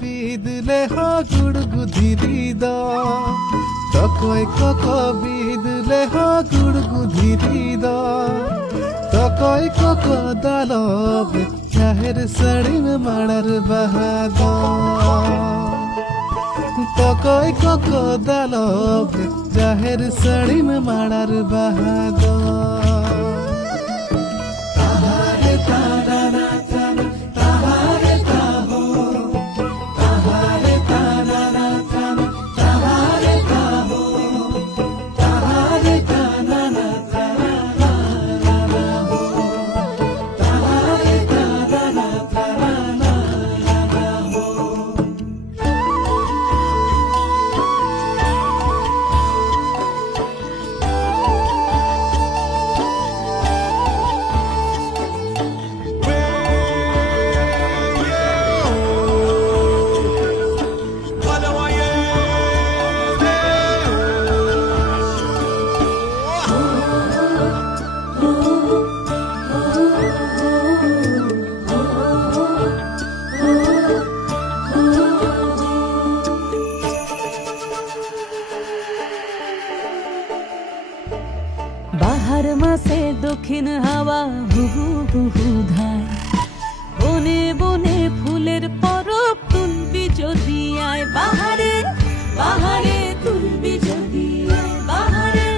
বিদলে হ গুড়গুধিরিদ তকয় কক বিদলে হ গুড়গুধিরিদ তকয় cock দালব চাহের সড়িম মাড়ার বাহাদ তকয় cock দালব চাহের সড়িম মাড়ার বাহাদ বাহার মাসে দক্ষিণ হাওয়া হুহু হুহু ধায় বনে বনে ফুলের পরব তুলবি যদি আয় বাহারে বাহারে তুলবি যদি আয় বাহারে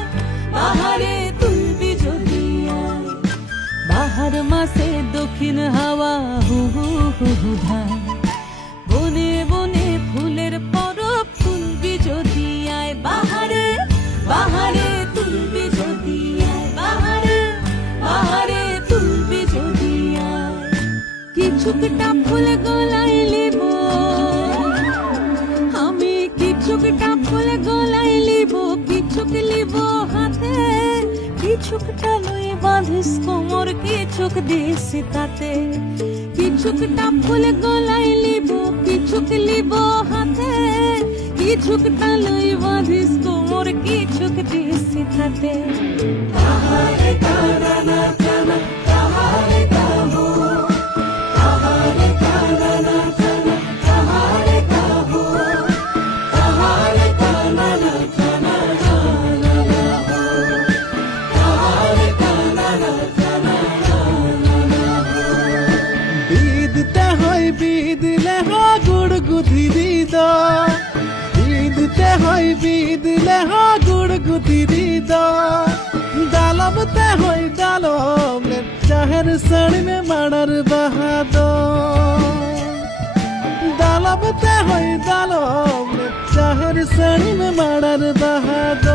বাহারে তুলবি যদি আয় বাহার মাসে দক্ষিণ হাওয়া হুহু হুহু ধায় বনে বনে ফুলের পরব তুলবি যদি আয় বাহারে বাহারে তুলবি যদি আয় বাহারে বাহারে তুলবি যদি আয় কিছুকটা ফুল গলায় লিব আমি কিছুকটা ফুল গলায় লিব কিছুক লিব হাতে কিছুকটা লই বাঁধিস কোমর কিছুক দিস তাতে কিছুকটা ফুল গলায় লিব কিছুক লিব হাতে কিছুকটা লই বাঁধিস কোমর কিছুক দিস তাতে তাহারে তারানা তানা তাহারে কাহো তাহারে তারানা তানা তাহারে কাহো তাহারে তারানা তানা তাহারে তারানা তানা বিদতে হয় বিদলে হ গুড়গুধিরিদ বিদতে হয় বিদলে হ গুড়গুধিরিদ দালবতে হয় দালব চাহের সড়িমে মাড়ার বাহাদ দালবতে হয় দালব চাহের সড়িমে মাড়ার বাহাদ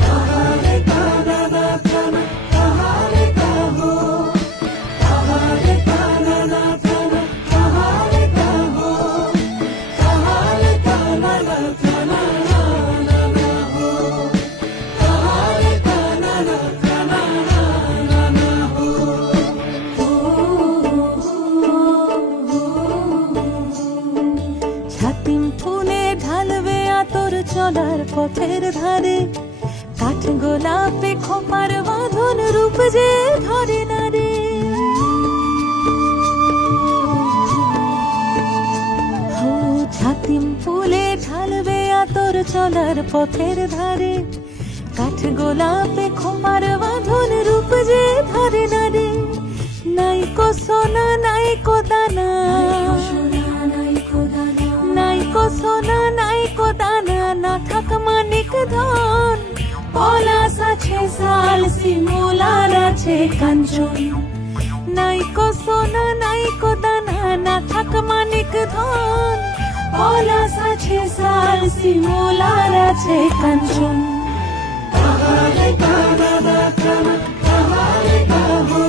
তাহারে তারানা তানা তাহারে কাহো তাহারে তারানা তানা তাহারে কাহো তাহারে তারানা তানা তাহারে তারানা তানা ছাতিম ফুলে ঢালবে আতর চলার পথের ধারে কাঠ গোলাপে খোপার বাঁধন রূপ যে ধরে না রে ছাতিম ফুলে ঢালবে আতর চলার পথের ধারে কাঠ গোলাপে খোপার বাঁধন রূপ যে ধরে না রে নাই কো সোনা নাই কো দানা নাই কো সোনা নাই কো দানা না থাক মানিক ধন পলাশ আছে শাল শিমুলার আছে কাঞ্চন নাই কো সোনা নাই কো দানা না থাক মানিক ধন পলাশ আছে শাল শিমুলার আছে কাঞ্চন তাহারে তারানা তানা তাহারে কাহো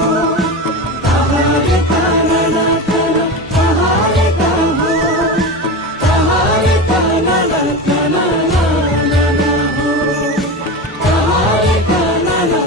তাহারে তারানা তানা তাহারে কাহো তাহারে তারানা তানা তাহারে তারানা